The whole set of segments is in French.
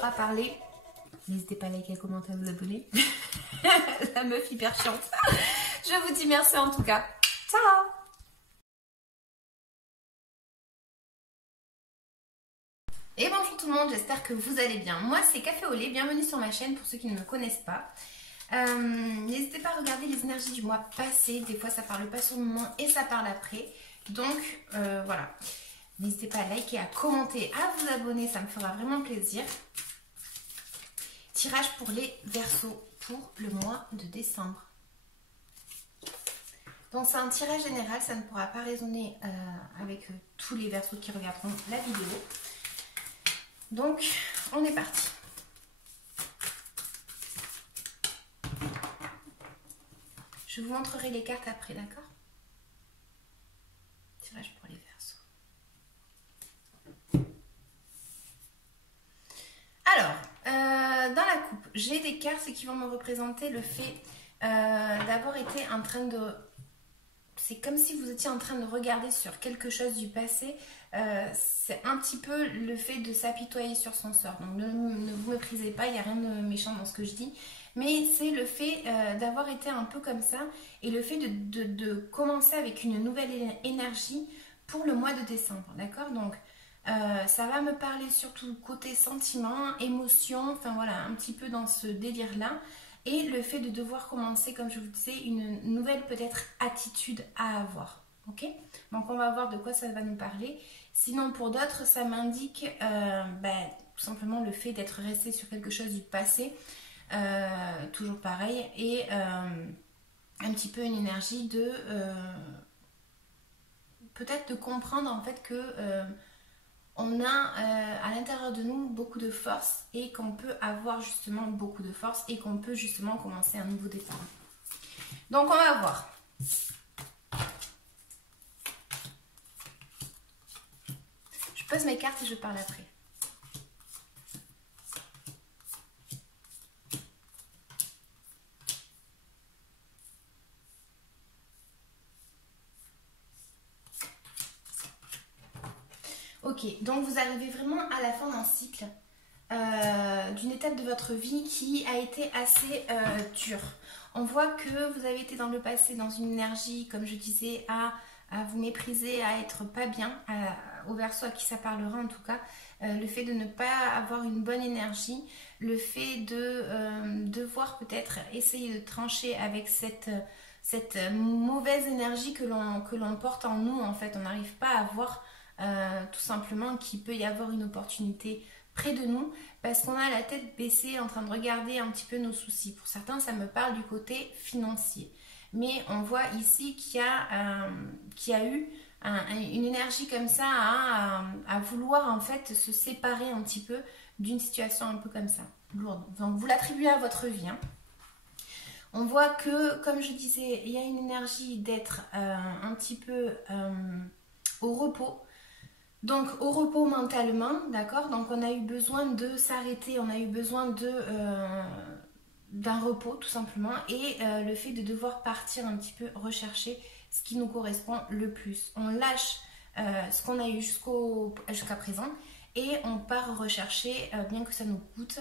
aura parlé. N'hésitez pas à liker, à commenter, à vous abonner. La meuf hyper chiante. Je vous dis merci en tout cas. Ciao. Et bonjour tout le monde, j'espère que vous allez bien. Moi c'est Café au lait, bienvenue sur ma chaîne pour ceux qui ne me connaissent pas. N'hésitez pas à regarder les énergies du mois passé, des fois ça parle pas sur le moment et ça parle après. Donc voilà, n'hésitez pas à liker, à commenter, à vous abonner, ça me fera vraiment plaisir. Tirage pour les Verseaux pour le mois de décembre. Donc c'est un tirage général, ça ne pourra pas résonner avec tous les Verseaux qui regarderont la vidéo. Donc, on est parti. Je vous montrerai les cartes après, d'accord? Tirage pour les Verseaux. Alors, dans la coupe, j'ai des cartes qui vont me représenter le fait d'avoir été en train de... C'est comme si vous étiez en train de regarder sur quelque chose du passé. C'est un petit peu le fait de s'apitoyer sur son sort. Donc ne vous méprisez pas, il n'y a rien de méchant dans ce que je dis. Mais c'est le fait d'avoir été un peu comme ça. Et le fait de commencer avec une nouvelle énergie pour le mois de décembre. D'accord? Donc ça va me parler surtout côté sentiment, émotion. Enfin voilà, un petit peu dans ce délire-là. Et le fait de devoir commencer, comme je vous disais, une nouvelle peut-être attitude à avoir. Ok? Donc on va voir de quoi ça va nous parler. Sinon pour d'autres, ça m'indique tout simplement le fait d'être resté sur quelque chose du passé. Toujours pareil. Et un petit peu une énergie de... peut-être de comprendre en fait que... on a à l'intérieur de nous beaucoup de force et qu'on peut avoir justement beaucoup de force et qu'on peut justement commencer un nouveau départ. Donc on va voir. Je pose mes cartes et je parle après. Ok, donc vous arrivez vraiment à la fin d'un cycle, d'une étape de votre vie qui a été assez dure. On voit que vous avez été dans le passé dans une énergie, comme je disais, à vous mépriser, à être pas bien, au Verseau à qui ça parlera en tout cas, le fait de ne pas avoir une bonne énergie, le fait de devoir peut-être essayer de trancher avec cette mauvaise énergie que l'on porte en nous. En fait, on n'arrive pas à voir tout simplement qu'il peut y avoir une opportunité près de nous parce qu'on a la tête baissée en train de regarder un petit peu nos soucis. Pour certains, ça me parle du côté financier. Mais on voit ici qu'il y a eu une énergie comme ça à vouloir en fait se séparer un petit peu d'une situation un peu comme ça, lourde. Donc vous l'attribuez à votre vie. Hein. On voit que, comme je disais, il y a une énergie d'être un petit peu au repos. Donc au repos mentalement, d'accord? Donc on a eu besoin de s'arrêter, on a eu besoin d'un repos tout simplement. Et le fait de devoir partir un petit peu rechercher ce qui nous correspond le plus. On lâche ce qu'on a eu jusqu'à présent et on part rechercher, bien que ça nous coûte,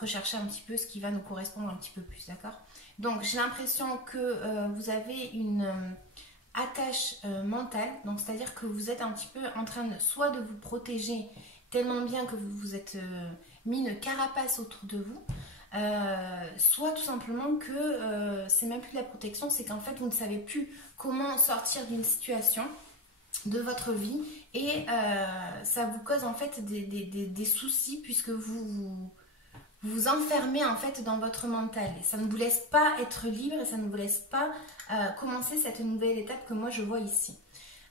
rechercher un petit peu ce qui va nous correspondre un petit peu plus, d'accord? Donc j'ai l'impression que vous avez une... attache mentale, donc c'est à dire que vous êtes un petit peu en train soit de vous protéger tellement bien que vous vous êtes mis une carapace autour de vous, soit tout simplement que c'est même plus de la protection, c'est qu'en fait vous ne savez plus comment sortir d'une situation de votre vie et ça vous cause en fait des soucis puisque vous vous enfermez en fait dans votre mental et ça ne vous laisse pas être libre et ça ne vous laisse pas commencer cette nouvelle étape que moi je vois ici.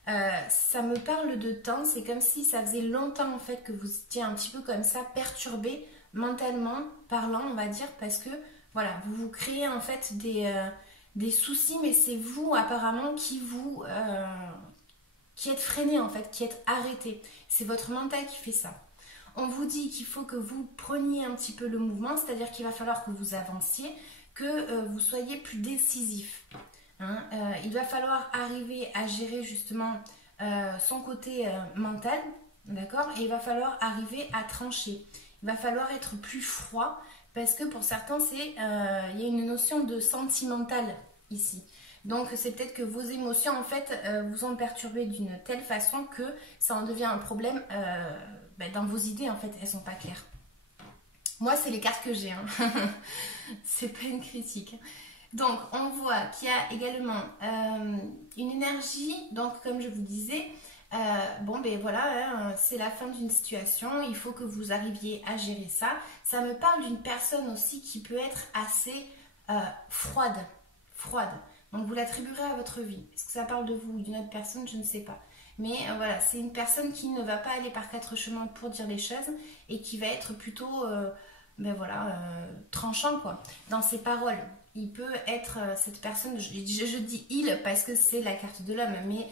Ça me parle de temps, c'est comme si ça faisait longtemps en fait que vous étiez un petit peu comme ça perturbé mentalement parlant on va dire parce que voilà vous vous créez en fait des soucis mais c'est vous apparemment qui êtes freiné en fait, qui êtes arrêté. C'est votre mental qui fait ça. On vous dit qu'il faut que vous preniez un petit peu le mouvement, c'est-à-dire qu'il va falloir que vous avanciez, que vous soyez plus décisif. Hein. Il va falloir arriver à gérer justement son côté mental, d'accord? Et il va falloir arriver à trancher. il va falloir être plus froid parce que pour certains, il y a une notion de sentimental ici. Donc c'est peut-être que vos émotions en fait vous ont perturbé d'une telle façon que ça en devient un problème dans vos idées en fait, elles sont pas claires. Moi c'est les cartes que j'ai, hein. C'est pas une critique. Donc on voit qu'il y a également une énergie, donc comme je vous disais, bon ben voilà, hein, c'est la fin d'une situation, il faut que vous arriviez à gérer ça. Ça me parle d'une personne aussi qui peut être assez froide. Donc vous l'attribuerez à votre vie. Est-ce que ça parle de vous ou d'une autre personne? Je ne sais pas. Mais voilà, c'est une personne qui ne va pas aller par quatre chemins pour dire les choses et qui va être plutôt tranchant quoi, dans ses paroles. Il peut être cette personne, je dis il parce que c'est la carte de l'homme, mais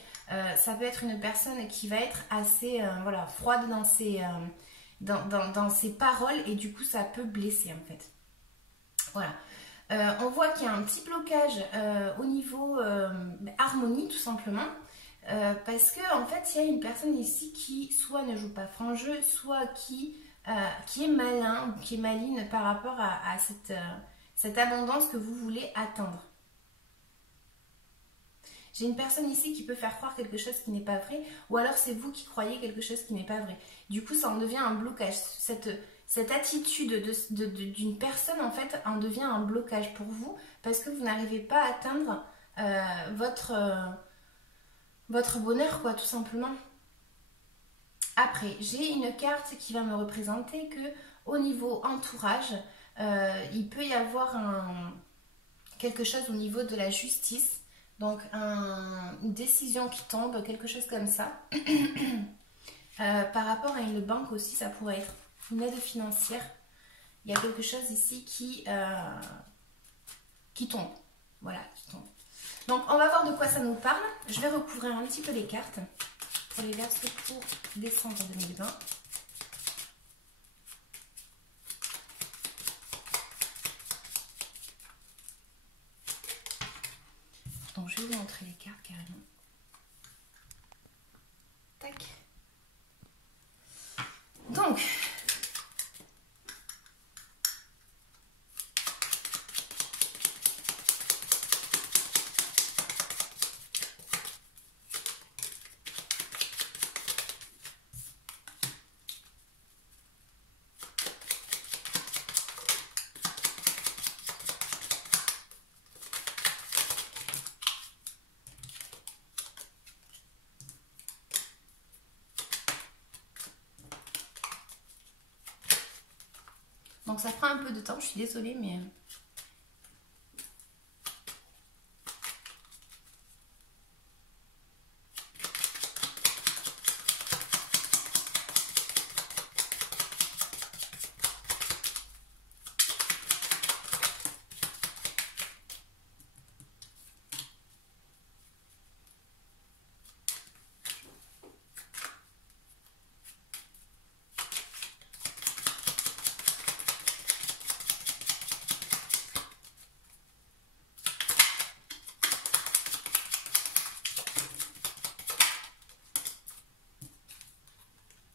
ça peut être une personne qui va être assez froide dans ses paroles et du coup ça peut blesser en fait. Voilà. On voit qu'il y a un petit blocage au niveau harmonie tout simplement parce que en fait il y a une personne ici qui soit ne joue pas franc jeu, soit qui est malin ou qui est maligne par rapport à cette abondance que vous voulez atteindre. J'ai une personne ici qui peut faire croire quelque chose qui n'est pas vrai, ou alors c'est vous qui croyez quelque chose qui n'est pas vrai. Du coup, ça en devient un blocage. Cette attitude d'une personne, en fait, en devient un blocage pour vous, parce que vous n'arrivez pas à atteindre votre bonheur, quoi, tout simplement. Après, j'ai une carte qui va me représenter que au niveau entourage, il peut y avoir quelque chose au niveau de la justice. Donc une décision qui tombe, quelque chose comme ça. Par rapport à une banque aussi, ça pourrait être une aide financière. Il y a quelque chose ici qui tombe. Voilà, qui tombe. Donc on va voir de quoi ça nous parle. Je vais recouvrir un petit peu les cartes pour les verser pour décembre 2020. Donc je vais vous montrer les cartes carrément. Tac. Donc, ça prend un peu de temps, je suis désolée, mais...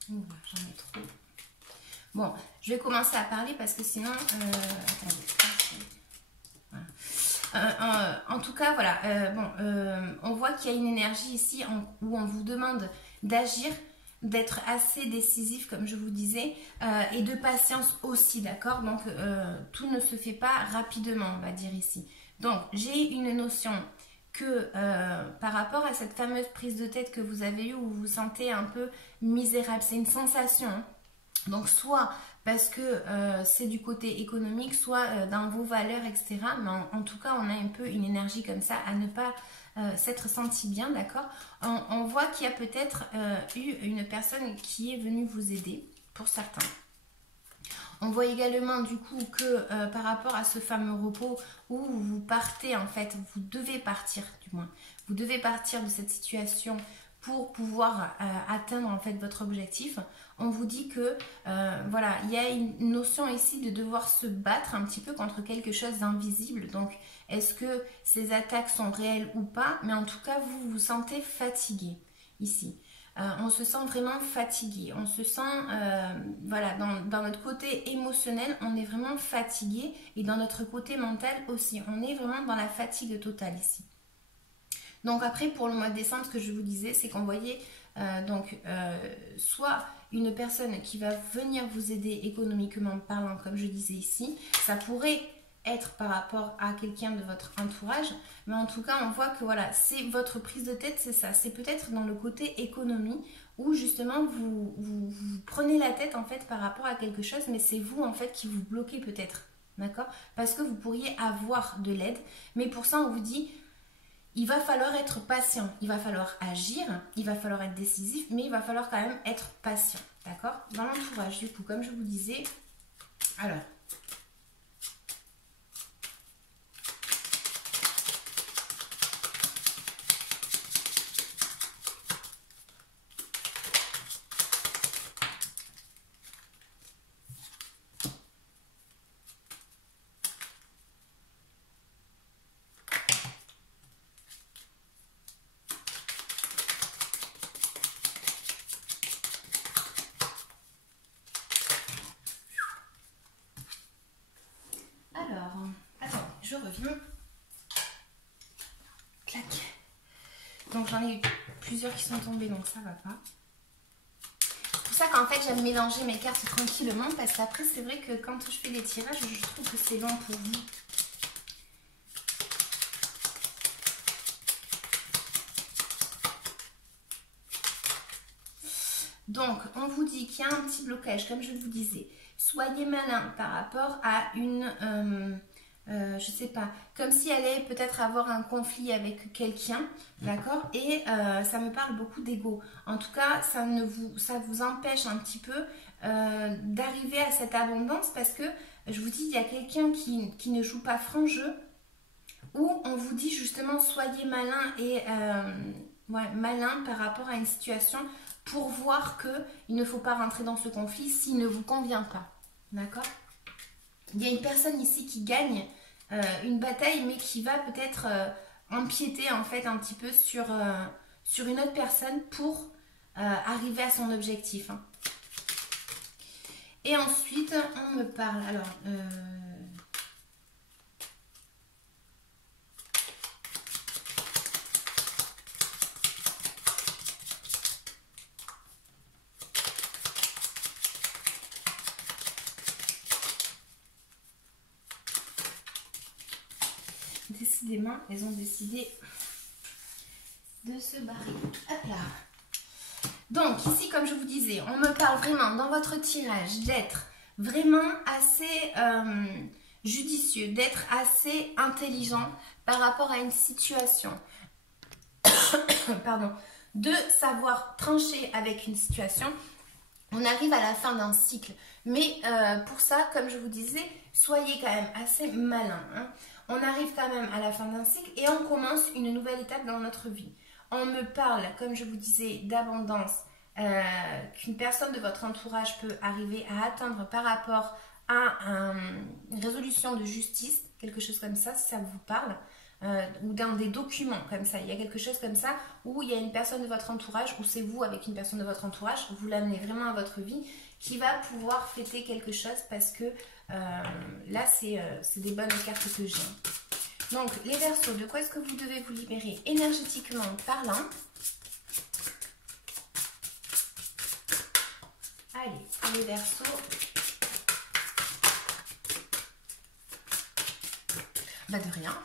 J'en ai trop. Bon, je vais commencer à parler parce que sinon... en tout cas, voilà. On voit qu'il y a une énergie ici où on vous demande d'agir, d'être assez décisif, comme je vous disais, et de patience aussi, d'accord? Donc, tout ne se fait pas rapidement, on va dire ici. Donc, j'ai une notion que par rapport à cette fameuse prise de tête que vous avez eue où vous vous sentez un peu misérable, c'est une sensation, hein. Donc soit parce que c'est du côté économique, soit dans vos valeurs, etc. Mais en tout cas, on a un peu une énergie comme ça à ne pas s'être senti bien, d'accord? On voit qu'il y a peut-être eu une personne qui est venue vous aider, pour certains. On voit également du coup que par rapport à ce fameux repos où vous partez en fait, vous devez partir du moins, vous devez partir de cette situation pour pouvoir atteindre en fait votre objectif. On vous dit que voilà, il y a une notion ici de devoir se battre un petit peu contre quelque chose d'invisible. Donc est-ce que ces attaques sont réelles ou pas? Mais en tout cas, vous vous sentez fatigué ici. on se sent vraiment fatigué. On se sent, voilà, dans notre côté émotionnel, on est vraiment fatigué. Et dans notre côté mental aussi. On est vraiment dans la fatigue totale ici. Donc après, pour le mois de décembre, ce que je vous disais, c'est qu'on voyait soit une personne qui va venir vous aider économiquement parlant, comme je disais ici. Ça pourrait être par rapport à quelqu'un de votre entourage, mais en tout cas on voit que voilà, c'est votre prise de tête, c'est ça, c'est peut-être dans le côté économie où justement vous prenez la tête en fait par rapport à quelque chose, mais c'est vous en fait qui vous bloquez peut-être, d'accord, parce que vous pourriez avoir de l'aide, mais pour ça on vous dit il va falloir être patient, il va falloir agir, il va falloir être décisif, mais il va falloir quand même être patient, d'accord. Dans l'entourage du coup, comme je vous disais, alors attends, je reviens. Clac. Donc j'en ai eu plusieurs qui sont tombés, donc ça va pas. C'est pour ça qu'en fait j'aime mélanger mes cartes tranquillement, parce qu'après c'est vrai que quand je fais des tirages, je trouve que c'est long pour vous. Donc on vous dit qu'il y a un petit blocage, comme je vous disais. Soyez malin par rapport à une... je sais pas, comme si elle allait peut-être avoir un conflit avec quelqu'un, d'accord, et ça me parle beaucoup d'ego. En tout cas, ça vous empêche un petit peu d'arriver à cette abondance, parce que je vous dis, il y a quelqu'un qui ne joue pas franc jeu, où on vous dit justement soyez malin et ouais, malin par rapport à une situation pour voir que il ne faut pas rentrer dans ce conflit s'il ne vous convient pas, d'accord. Il y a une personne ici qui gagne une bataille, mais qui va peut-être empiéter en fait un petit peu sur une autre personne pour arriver à son objectif. Hein. Et ensuite, on me parle. Alors, décidément, elles ont décidé de se barrer. Hop là. Donc ici, comme je vous disais, on me parle vraiment dans votre tirage d'être vraiment assez judicieux, d'être assez intelligent par rapport à une situation. Pardon. De savoir trancher avec une situation. On arrive à la fin d'un cycle. Mais pour ça, comme je vous disais, soyez quand même assez malin. Hein. On arrive quand même à la fin d'un cycle et on commence une nouvelle étape dans notre vie. On me parle, comme je vous disais, d'abondance qu'une personne de votre entourage peut arriver à atteindre par rapport à une résolution de justice, quelque chose comme ça, si ça vous parle, ou dans des documents comme ça. Il y a quelque chose comme ça où il y a une personne de votre entourage, ou c'est vous avec une personne de votre entourage, vous l'amenez vraiment à votre vie, qui va pouvoir fêter quelque chose parce que là, c'est des bonnes cartes que j'ai. Donc, les Verseaux, de quoi est-ce que vous devez vous libérer énergétiquement parlant? Allez, pour les Verseaux. Bah de rien.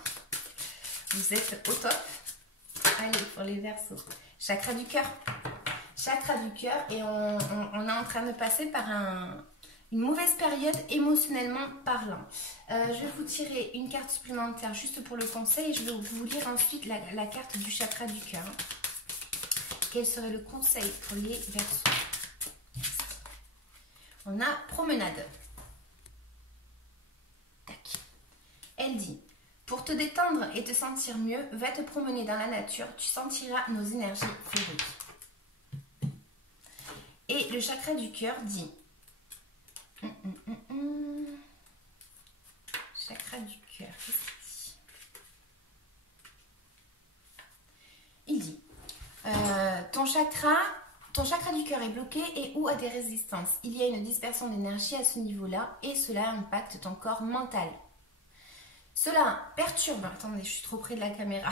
Vous êtes au top. Allez, pour les Verseaux. Chakra du cœur. Chakra du cœur. Et on est en train de passer par une mauvaise période émotionnellement parlant. Je vais vous tirer une carte supplémentaire juste pour le conseil et je vais vous lire ensuite la carte du chakra du cœur. Quel serait le conseil pour les Verseaux? On a promenade. Tac. Elle dit, pour te détendre et te sentir mieux, va te promener dans la nature, tu sentiras nos énergies féeriques. Et le chakra du cœur dit, chakra du cœur, qu'est-ce qu'il dit? Il dit, ton chakra Ton chakra du cœur est bloqué et ou a des résistances. Il y a une dispersion d'énergie à ce niveau-là et cela impacte ton corps mental. Cela perturbe, attendez, je suis trop près de la caméra,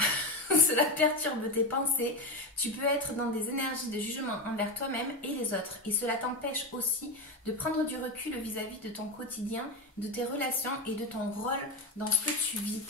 cela perturbe tes pensées, tu peux être dans des énergies de jugement envers toi-même et les autres et cela t'empêche aussi de prendre du recul vis-à-vis de ton quotidien, de tes relations et de ton rôle dans ce que tu vis.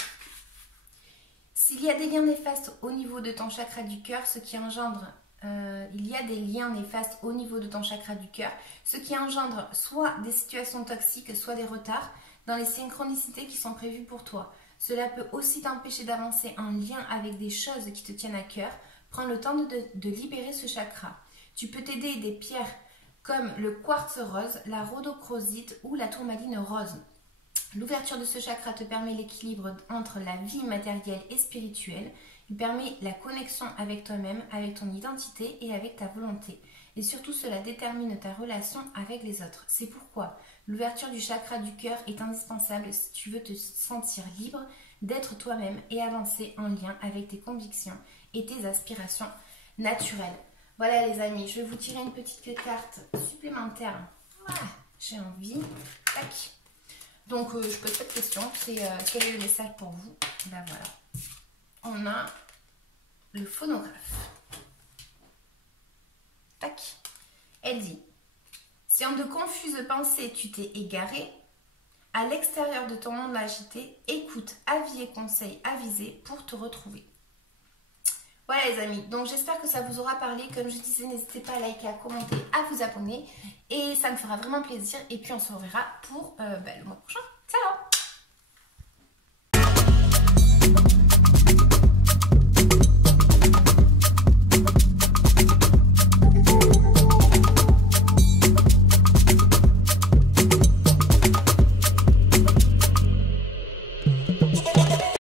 S'il y a des liens néfastes au niveau de ton chakra du cœur, ce qui engendre, il y a des liens néfastes au niveau de ton chakra du cœur, ce qui engendre soit des situations toxiques, soit des retards, dans les synchronicités qui sont prévues pour toi. Cela peut aussi t'empêcher d'avancer en lien avec des choses qui te tiennent à cœur. Prends le temps de libérer ce chakra. Tu peux t'aider des pierres comme le quartz rose, la rhodochrosite ou la tourmaline rose. L'ouverture de ce chakra te permet l'équilibre entre la vie matérielle et spirituelle. Il permet la connexion avec toi-même, avec ton identité et avec ta volonté. Et surtout, cela détermine ta relation avec les autres. C'est pourquoi l'ouverture du chakra du cœur est indispensable si tu veux te sentir libre d'être toi-même et avancer en lien avec tes convictions et tes aspirations naturelles. Voilà les amis, je vais vous tirer une petite carte supplémentaire. Ah, j'ai envie. Tac. Donc, je pose pas de questions. C'est quel est le message pour vous? Ben voilà. On a le phonographe. Tac. Elle dit, si en de confuses pensées tu t'es égaré, à l'extérieur de ton monde agité, écoute avis et conseils avisés pour te retrouver. Voilà les amis, donc j'espère que ça vous aura parlé. Comme je disais, n'hésitez pas à liker, à commenter, à vous abonner. Et ça me fera vraiment plaisir. Et puis on se reverra pour le mois prochain. Ciao!